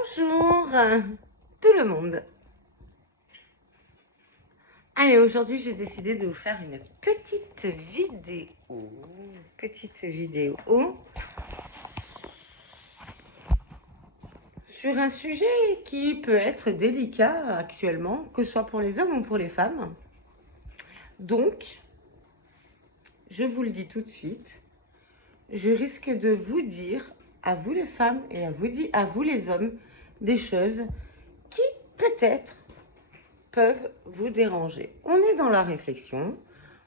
Bonjour tout le monde. Allez, aujourd'hui j'ai décidé de vous faire une petite vidéo sur un sujet qui peut être délicat actuellement, que ce soit pour les hommes ou pour les femmes. Donc, je vous le dis tout de suite, je risque de vous dire, à vous les femmes et à vous les hommes, des choses qui peut-être peuvent vous déranger. On est dans la réflexion.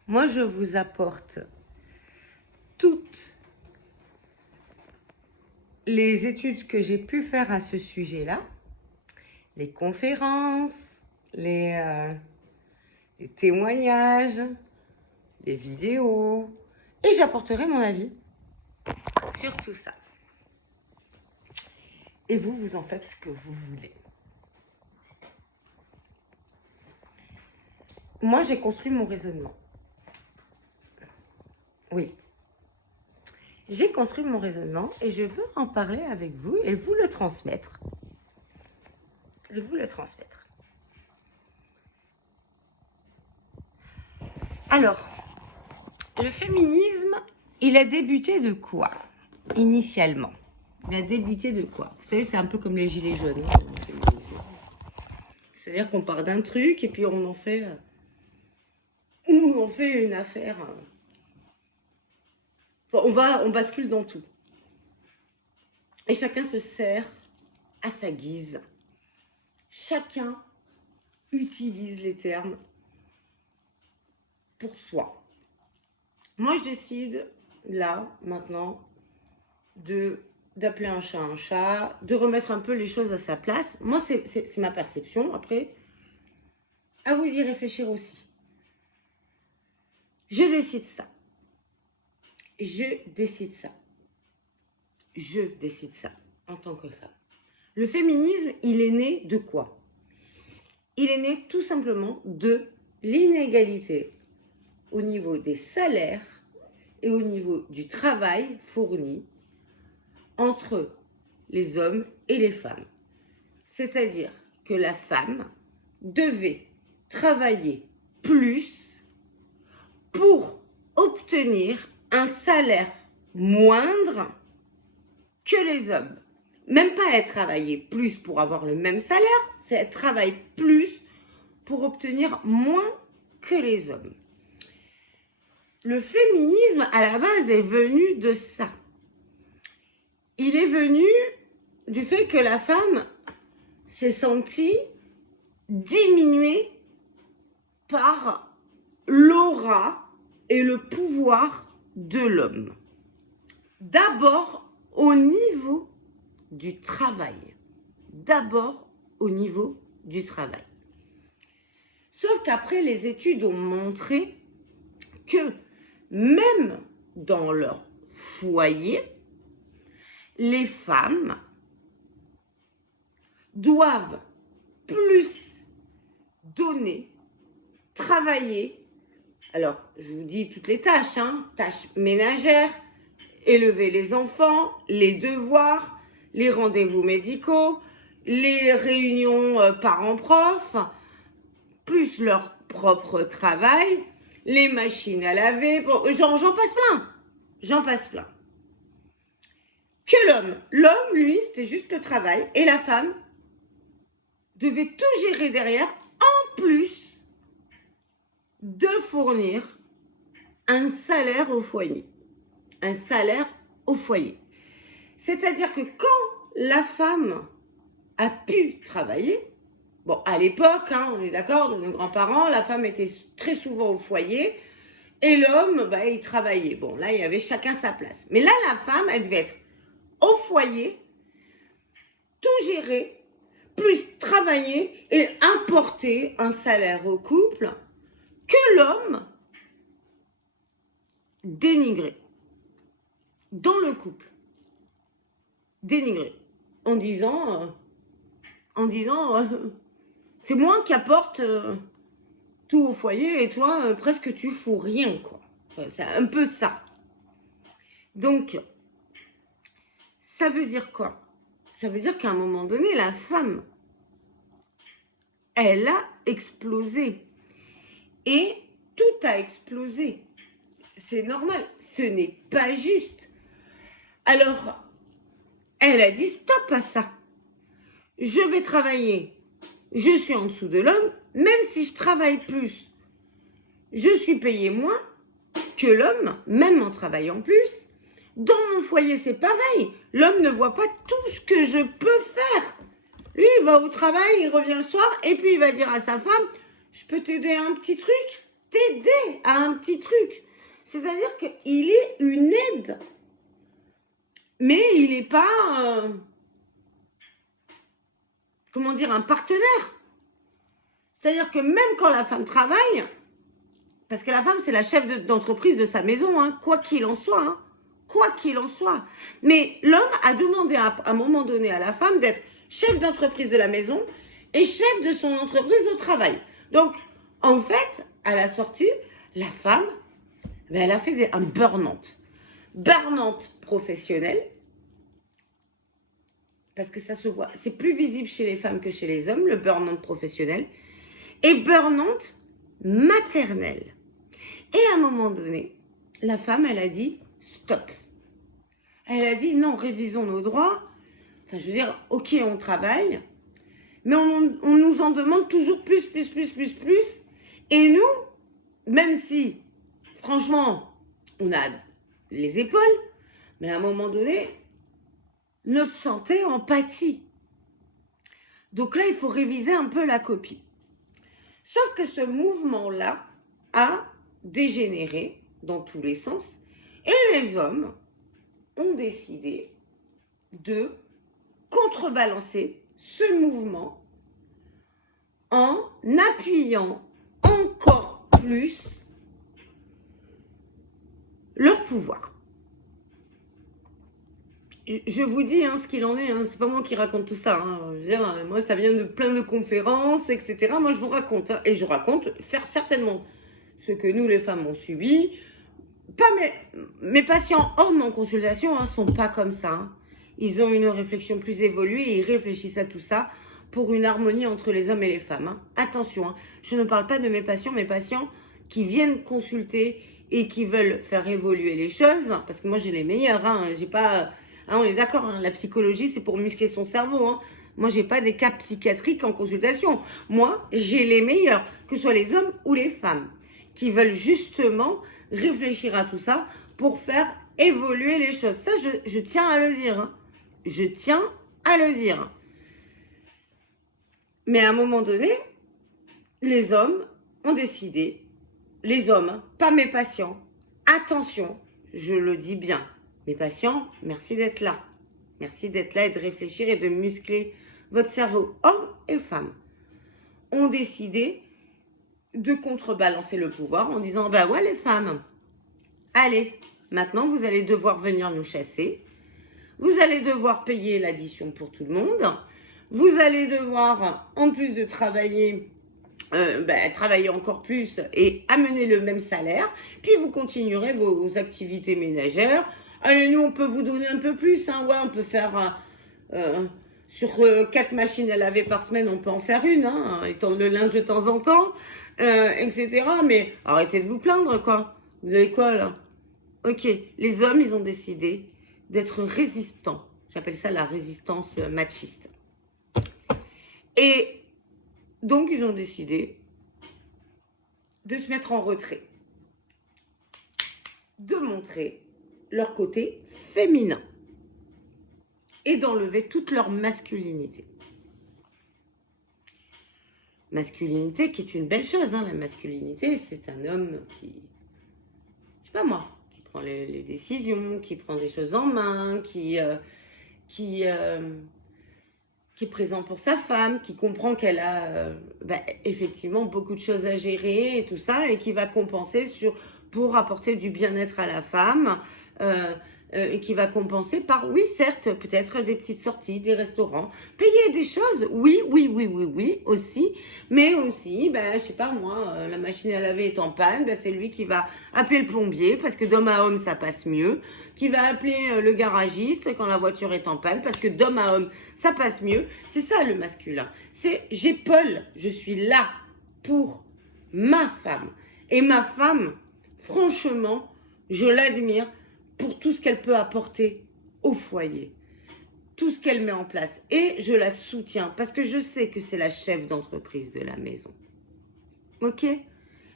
Moi, je vous apporte toutes les études que j'ai pu faire à ce sujet-là, les conférences, les témoignages, les vidéos, et j'apporterai mon avis sur tout ça. Et vous, vous en faites ce que vous voulez. Moi, j'ai construit mon raisonnement. Oui. J'ai construit mon raisonnement et je veux en parler avec vous et vous le transmettre. Alors, le féminisme, il a débuté de quoi, initialement? Il a débuté de quoi? Vous savez, c'est un peu comme les gilets jaunes. C'est-à-dire qu'on part d'un truc et puis on en fait une affaire. On bascule dans tout. Et chacun se sert à sa guise. Chacun utilise les termes pour soi. Moi, je décide, là, maintenant, d'appeler un chat, de remettre un peu les choses à sa place. Moi, c'est ma perception. Après, à vous d'y réfléchir aussi. Je décide ça. Je décide ça en tant que femme. Le féminisme, il est né de quoi? Il est né tout simplement de l'inégalité au niveau des salaires et au niveau du travail fourni entre les hommes et les femmes. C'est-à-dire que la femme devait travailler plus pour obtenir un salaire moindre que les hommes. Même pas elle travailler plus pour avoir le même salaire, c'est elle travaille plus pour obtenir moins que les hommes. Le féminisme, à la base, est venu de ça. Il est venu du fait que la femme s'est sentie diminuée par l'aura et le pouvoir de l'homme. D'abord au niveau du travail. Sauf qu'après, les études ont montré que même dans leur foyer, les femmes doivent plus donner, travailler. Alors, je vous dis toutes les tâches, tâches ménagères, élever les enfants, les devoirs, les rendez-vous médicaux, les réunions parents-profs, plus leur propre travail, les machines à laver, bon, j'en passe plein. Que l'homme, lui, c'était juste le travail, et la femme devait tout gérer derrière, en plus de fournir un salaire au foyer. C'est-à-dire que quand la femme a pu travailler, bon, à l'époque, on est d'accord, de nos grands-parents, la femme était très souvent au foyer et l'homme, il travaillait. Bon, là, il y avait chacun sa place. Mais là, la femme, elle devait être au foyer, tout gérer, plus travailler et apporter un salaire au couple que l'homme dénigré dans le couple. Dénigré. En disant c'est moi qui apporte tout au foyer et toi, presque tu fous rien, quoi. C'est un peu ça. Donc, ça veut dire quoi? ça veut dire qu'à un moment donné, la femme, elle a explosé. Et tout a explosé. C'est normal, ce n'est pas juste. Alors, elle a dit stop à ça. Je vais travailler. Je suis en dessous de l'homme, même si je travaille plus. Je suis payée moins que l'homme, même en travaillant plus. Dans mon foyer, c'est pareil. L'homme ne voit pas tout ce que je peux faire. Lui, il va au travail, il revient le soir, et puis il va dire à sa femme, je peux t'aider à un petit truc? T'aider à un petit truc. C'est-à-dire qu'il est une aide. Mais il n'est pas, comment dire, un partenaire. C'est-à-dire que même quand la femme travaille, parce que la femme, c'est la chef d'entreprise de sa maison, hein, quoi qu'il en soit. Hein, quoi qu'il en soit. Mais l'homme a demandé à un moment donné à la femme d'être chef d'entreprise de la maison et chef de son entreprise au travail. Donc, en fait, à la sortie, la femme, elle a fait un burn-out. Burn-out professionnel, parce que ça se voit, c'est plus visible chez les femmes que chez les hommes, le burn-out professionnel, et burn-out maternel. Et à un moment donné, la femme, elle a dit stop. Elle a dit non, révisons nos droits. Enfin, je veux dire, ok, on travaille, mais on nous en demande toujours plus. Et nous, même si, franchement, on a les épaules, mais à un moment donné, notre santé en pâtit. Donc là, il faut réviser un peu la copie. Sauf que ce mouvement-là a dégénéré dans tous les sens et les hommes ont décidé de contrebalancer ce mouvement en appuyant encore plus leur pouvoir. Je vous dis ce qu'il en est, c'est pas moi qui raconte tout ça. Je veux dire, moi, ça vient de plein de conférences, etc. Moi, je vous raconte. Et je raconte faire certainement ce que nous, les femmes, on subit. Pas mes patients hommes en consultation ne sont pas comme ça. Ils ont une réflexion plus évoluée et ils réfléchissent à tout ça pour une harmonie entre les hommes et les femmes. Attention, je ne parle pas de mes patients qui viennent consulter et qui veulent faire évoluer les choses. Parce que moi, j'ai les meilleurs. J'ai pas... on est d'accord, la psychologie, c'est pour muscler son cerveau. Moi, j'ai pas des cas psychiatriques en consultation. Moi, j'ai les meilleurs, que ce soit les hommes ou les femmes, qui veulent justement réfléchir à tout ça pour faire évoluer les choses. Ça, je tiens à le dire. Je tiens à le dire. Mais à un moment donné, les hommes ont décidé, les hommes, pas mes patients, attention, je le dis bien, mes patients, merci d'être là. Merci d'être là et de réfléchir et de muscler votre cerveau, hommes et femmes, ont décidé de contrebalancer le pouvoir en disant, ben ouais les femmes, allez, maintenant vous allez devoir venir nous chasser, vous allez devoir payer l'addition pour tout le monde, vous allez devoir, en plus de travailler, travailler encore plus et amener le même salaire, puis vous continuerez vos activités ménagères. Allez, nous on peut vous donner un peu plus, ouais, on peut faire... sur 4 machines à laver par semaine, on peut en faire une, étendre le linge de temps en temps, etc. Mais arrêtez de vous plaindre, quoi. Vous avez quoi, là? Ok, les hommes, ils ont décidé d'être résistants. J'appelle ça la résistance machiste. Et donc, ils ont décidé de se mettre en retrait, de montrer leur côté féminin et d'enlever toute leur masculinité. Masculinité qui est une belle chose, la masculinité, c'est un homme qui, je sais pas moi, qui prend les décisions, qui prend des choses en main, qui est présent pour sa femme, qui comprend qu'elle a effectivement beaucoup de choses à gérer et tout ça, et qui va compenser pour apporter du bien-être à la femme, et qui va compenser par, oui, certes, peut-être des petites sorties, des restaurants, payer des choses, oui, oui, oui, oui, oui, aussi, mais aussi, ben, je sais pas moi, la machine à laver est en panne, ben, c'est lui qui va appeler le plombier, parce que d'homme à homme, ça passe mieux, qui va appeler le garagiste quand la voiture est en panne, parce que d'homme à homme, ça passe mieux. C'est ça le masculin. C'est j'épaule, je suis là pour ma femme. Et ma femme, franchement, je l'admire pour tout ce qu'elle peut apporter au foyer, tout ce qu'elle met en place. Et je la soutiens parce que je sais que c'est la chef d'entreprise de la maison. Ok?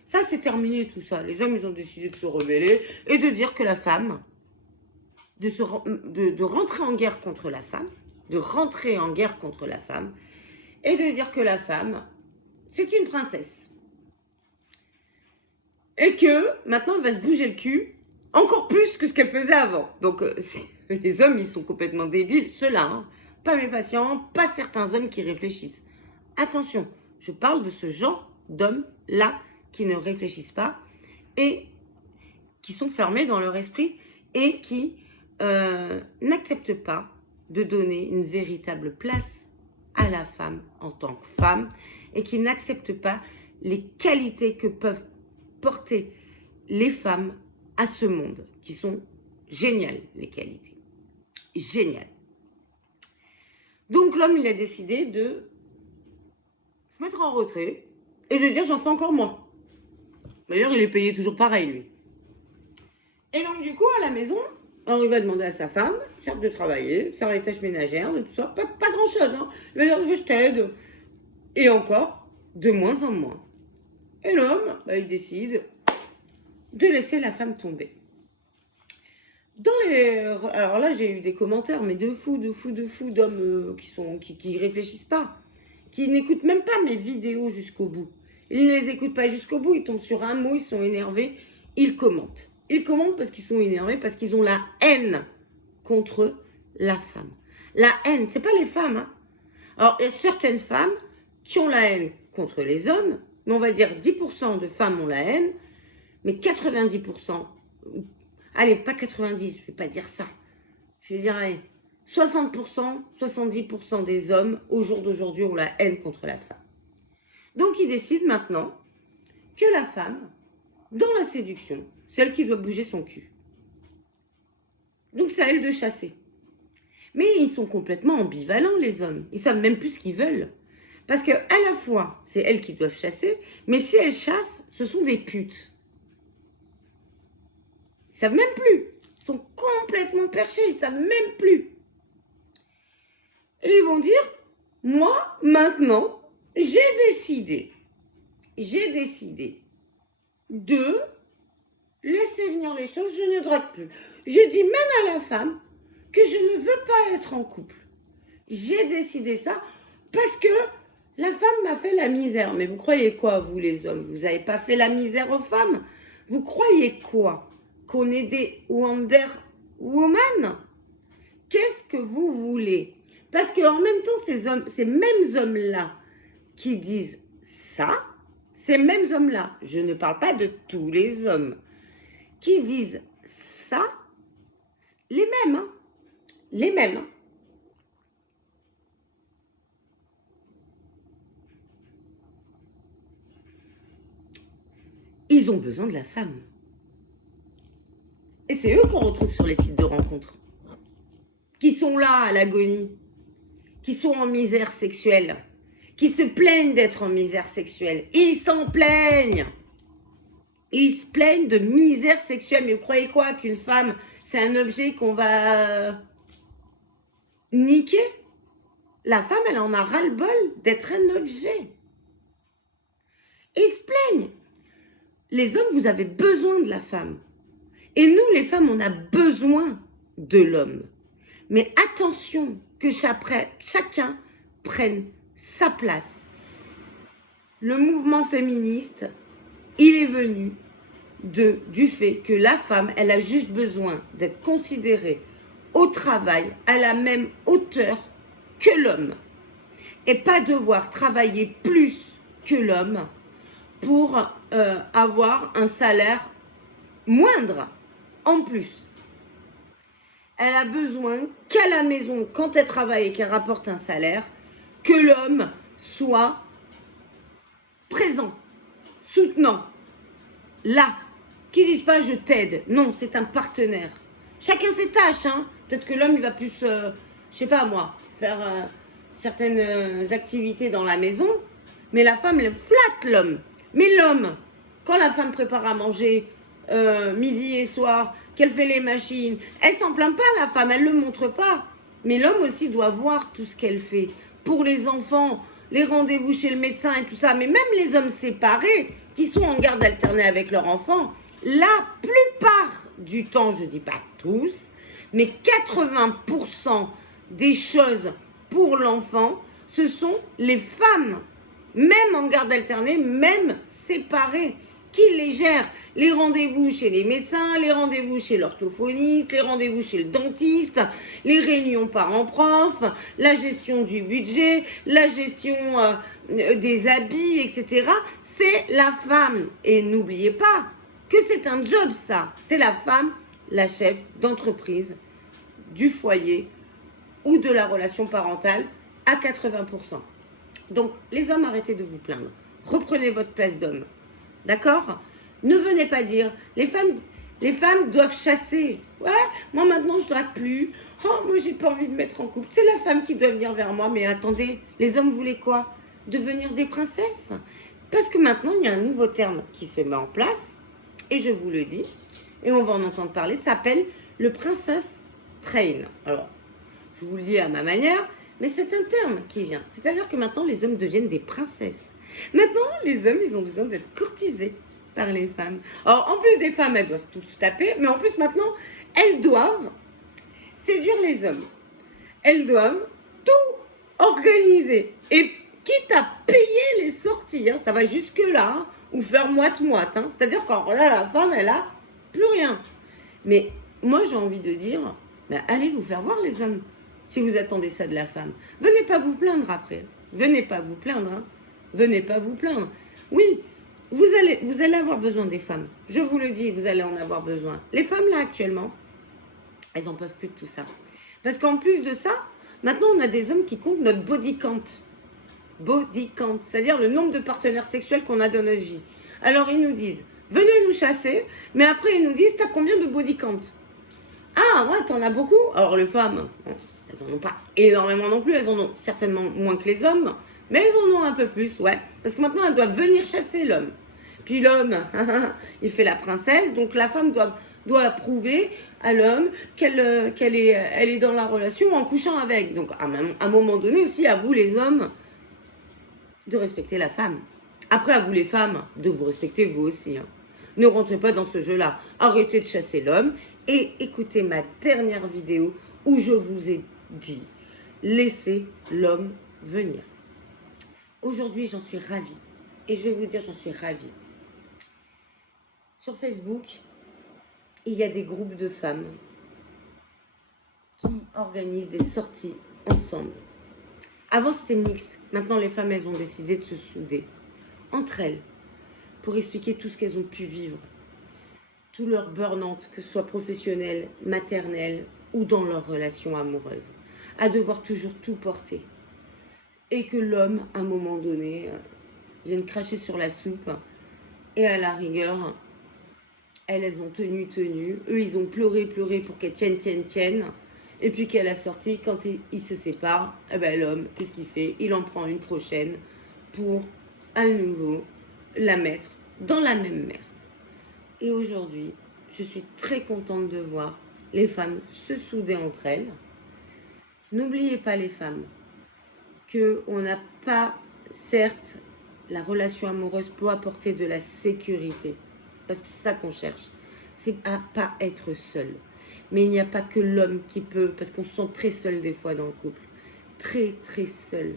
Ça, c'est terminé tout ça. Les hommes, ils ont décidé de se rebeller et de dire que la femme, de rentrer en guerre contre la femme, de rentrer en guerre contre la femme, et de dire que la femme, c'est une princesse. Et que maintenant, elle va se bouger le cul encore plus que ce qu'elle faisait avant. Donc, les hommes, ils sont complètement débiles. Ceux-là, hein. Pas mes patients, pas certains hommes qui réfléchissent. Attention, je parle de ce genre d'hommes-là qui ne réfléchissent pas et qui sont fermés dans leur esprit et qui n'acceptent pas de donner une véritable place à la femme en tant que femme et qui n'acceptent pas les qualités que peuvent porter les femmes à ce monde, qui sont géniales, les qualités. Géniales. Donc l'homme, il a décidé de se mettre en retrait et de dire j'en fais encore moins. D'ailleurs, il est payé toujours pareil, lui. Et donc, du coup, à la maison, alors il va demander à sa femme, certes, de travailler, de faire les tâches ménagères, de tout ça. Pas grand-chose, hein. Il va dire, je t'aide. Et encore, de moins en moins. Et l'homme, bah, il décide de laisser la femme tomber. Alors là, j'ai eu des commentaires, mais de fous d'hommes qui réfléchissent pas, qui n'écoutent même pas mes vidéos jusqu'au bout. Ils ne les écoutent pas jusqu'au bout, ils tombent sur un mot, ils sont énervés, ils commentent. Ils commentent parce qu'ils sont énervés, parce qu'ils ont la haine contre la femme. La haine, c'est pas les femmes, hein. Alors, il y a certaines femmes qui ont la haine contre les hommes, mais on va dire 10% de femmes ont la haine, mais 90%, allez, pas 90, je vais pas dire ça. Je vais dire, allez, 60%, 70% des hommes, au jour d'aujourd'hui, ont la haine contre la femme. Donc, ils décident maintenant que la femme, dans la séduction, c'est elle qui doit bouger son cul. Donc, c'est à elle de chasser. Mais ils sont complètement ambivalents, les hommes. Ils savent même plus ce qu'ils veulent. Parce que à la fois, c'est elles qui doivent chasser, mais si elles chassent, ce sont des putes. Ils savent même plus. Ils sont complètement perchés, ils savent même plus. Et ils vont dire, moi, maintenant, j'ai décidé de laisser venir les choses, je ne drague plus. Je dis même à la femme que je ne veux pas être en couple. J'ai décidé ça parce que la femme m'a fait la misère. Mais vous croyez quoi, vous les hommes? Vous n'avez pas fait la misère aux femmes? Vous croyez quoi? Qu'on est des Wonder Woman? Qu'est-ce que vous voulez? Parce qu'en même temps, ces mêmes hommes-là qui disent ça, ces mêmes hommes-là, je ne parle pas de tous les hommes, qui disent ça, les mêmes, hein, les mêmes. Ils ont besoin de la femme. Et c'est eux qu'on retrouve sur les sites de rencontres, qui sont là à l'agonie, qui sont en misère sexuelle, qui se plaignent d'être en misère sexuelle. Ils s'en plaignent. Ils se plaignent de misère sexuelle. Mais vous croyez quoi? Qu'une femme, c'est un objet qu'on va niquer? La femme, elle en a ras-le-bol d'être un objet. Ils se plaignent. Les hommes, vous avez besoin de la femme. Et nous, les femmes, on a besoin de l'homme. Mais attention que chacun prenne sa place. Le mouvement féministe, il est venu du fait que la femme, elle a juste besoin d'être considérée au travail à la même hauteur que l'homme. Et pas devoir travailler plus que l'homme pour avoir un salaire moindre en plus. elle a besoin qu'à la maison, quand elle travaille et qu'elle rapporte un salaire, que l'homme soit présent, soutenant, là, qui ne dise pas je t'aide. Non, c'est un partenaire. Chacun ses tâches, hein. Peut-être que l'homme, il va plus, je sais pas moi, faire certaines activités dans la maison, mais la femme, elle flatte l'homme. Mais l'homme, quand la femme prépare à manger midi et soir, qu'elle fait les machines, elle s'en plaint pas, la femme, elle le montre pas. Mais l'homme aussi doit voir tout ce qu'elle fait. Pour les enfants, les rendez-vous chez le médecin et tout ça, mais même les hommes séparés qui sont en garde alternée avec leurs enfants, la plupart du temps, je dis pas tous, mais 80% des choses pour l'enfant, ce sont les femmes, même en garde alternée, même séparées, qui les gèrent. Les rendez-vous chez les médecins, les rendez-vous chez l'orthophoniste, les rendez-vous chez le dentiste, les réunions parents-prof, la gestion du budget, la gestion des habits, etc. C'est la femme. Et n'oubliez pas que c'est un job, ça. C'est la femme, la chef d'entreprise, du foyer ou de la relation parentale à 80%. Donc, les hommes, arrêtez de vous plaindre. Reprenez votre place d'homme. D'accord? Ne venez pas dire, les femmes doivent chasser. Ouais, moi maintenant je drague plus. Oh, moi j'ai pas envie de mettre en couple. C'est la femme qui doit venir vers moi. Mais attendez, les hommes voulaient quoi? Devenir des princesses? Parce que maintenant il y a un nouveau terme qui se met en place. Et je vous le dis, et on va en entendre parler, ça s'appelle le princess train. Alors, je vous le dis à ma manière, mais c'est un terme qui vient. C'est-à-dire que maintenant les hommes deviennent des princesses. Maintenant, les hommes, ils ont besoin d'être courtisés par les femmes. Alors, en plus des femmes, elles doivent tout se taper, mais en plus, maintenant, elles doivent séduire les hommes. Elles doivent tout organiser. Et quitte à payer les sorties, hein, ça va jusque-là, hein, ou faire moite-moite. Hein. C'est-à-dire qu'en là, la femme, elle a plus rien. Mais moi, j'ai envie de dire, ben, allez vous faire voir les hommes, si vous attendez ça de la femme. Venez pas vous plaindre après. Venez pas vous plaindre, hein. Venez pas vous plaindre. Oui, vous allez avoir besoin des femmes. Je vous le dis, vous allez en avoir besoin. Les femmes, là, actuellement, elles n'en peuvent plus de tout ça. Parce qu'en plus de ça, maintenant, on a des hommes qui comptent notre body count. Body count, c'est-à-dire le nombre de partenaires sexuels qu'on a dans notre vie. Alors, ils nous disent, venez nous chasser, mais après, ils nous disent, t'as combien de body count? Ah, ouais, t'en as beaucoup. Alors, les femmes, elles en ont pas énormément non plus, elles en ont certainement moins que les hommes. Mais elles en ont un peu plus, ouais. Parce que maintenant, elles doivent venir chasser l'homme. Puis l'homme, il fait la princesse. Donc la femme doit prouver à l'homme qu'elle est dans la relation en couchant avec. Donc à un moment donné aussi, à vous les hommes, de respecter la femme. Après, à vous les femmes, de vous respecter vous aussi. Hein. Ne rentrez pas dans ce jeu-là. Arrêtez de chasser l'homme. Et écoutez ma dernière vidéo où je vous ai dit, laissez l'homme venir. Aujourd'hui, j'en suis ravie. Et je vais vous dire, j'en suis ravie. Sur Facebook, il y a des groupes de femmes qui organisent des sorties ensemble. Avant, c'était mixte. Maintenant, les femmes, elles ont décidé de se souder entre elles pour expliquer tout ce qu'elles ont pu vivre. Tout leur burn-out, que ce soit professionnel, maternel ou dans leur relation amoureuse. À devoir toujours tout porter. Et que l'homme, à un moment donné, vienne cracher sur la soupe. Et à la rigueur, elles ont tenu. Eux, ils ont pleuré pour qu'elle tienne. Et puis qu'elle a sorti, quand ils se séparent, eh ben, l'homme, qu'est-ce qu'il fait? Il en prend une prochaine pour, à nouveau, la mettre dans la même mer. Et aujourd'hui, je suis très contente de voir les femmes se souder entre elles. N'oubliez pas les femmes, qu'on n'a pas, certes, la relation amoureuse peut apporter de la sécurité, parce que c'est ça qu'on cherche, c'est à pas être seul. Mais il n'y a pas que l'homme qui peut, parce qu'on se sent très seul des fois dans le couple, très seul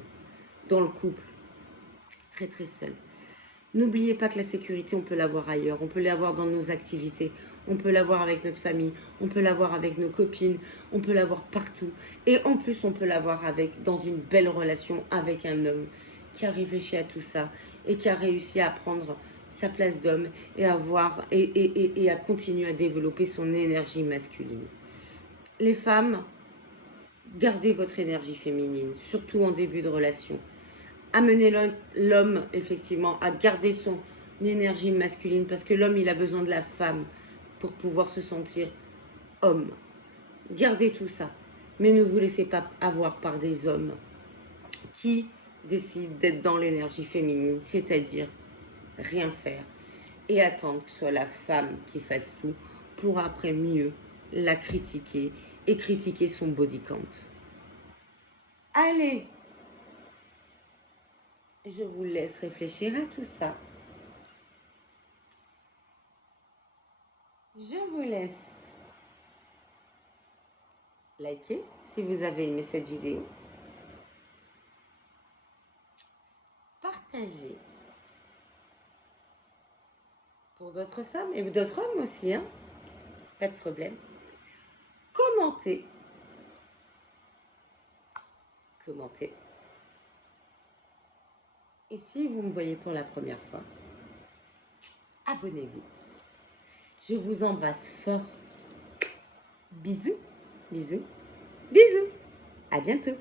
dans le couple, très seul. N'oubliez pas que la sécurité, on peut l'avoir ailleurs, on peut l'avoir dans nos activités, on peut l'avoir avec notre famille, on peut l'avoir avec nos copines, on peut l'avoir partout. Et en plus, on peut l'avoir dans une belle relation avec un homme qui a réfléchi à tout ça et qui a réussi à prendre sa place d'homme et à continuer à développer son énergie masculine. les femmes, gardez votre énergie féminine, surtout en début de relation. Amenez l'homme, effectivement, à garder son énergie masculine, parce que l'homme, il a besoin de la femme pour pouvoir se sentir homme. Gardez tout ça, mais ne vous laissez pas avoir par des hommes qui décident d'être dans l'énergie féminine, c'est-à-dire rien faire et attendre que ce soit la femme qui fasse tout pour après mieux la critiquer et critiquer son body count. Allez, je vous laisse réfléchir à tout ça. Je vous laisse liker si vous avez aimé cette vidéo. Partagez pour d'autres femmes et d'autres hommes aussi, hein. Pas de problème. Commentez. Commentez. Et si vous me voyez pour la première fois, abonnez-vous. Je vous embrasse fort. Bisous, bisous, bisous. À bientôt.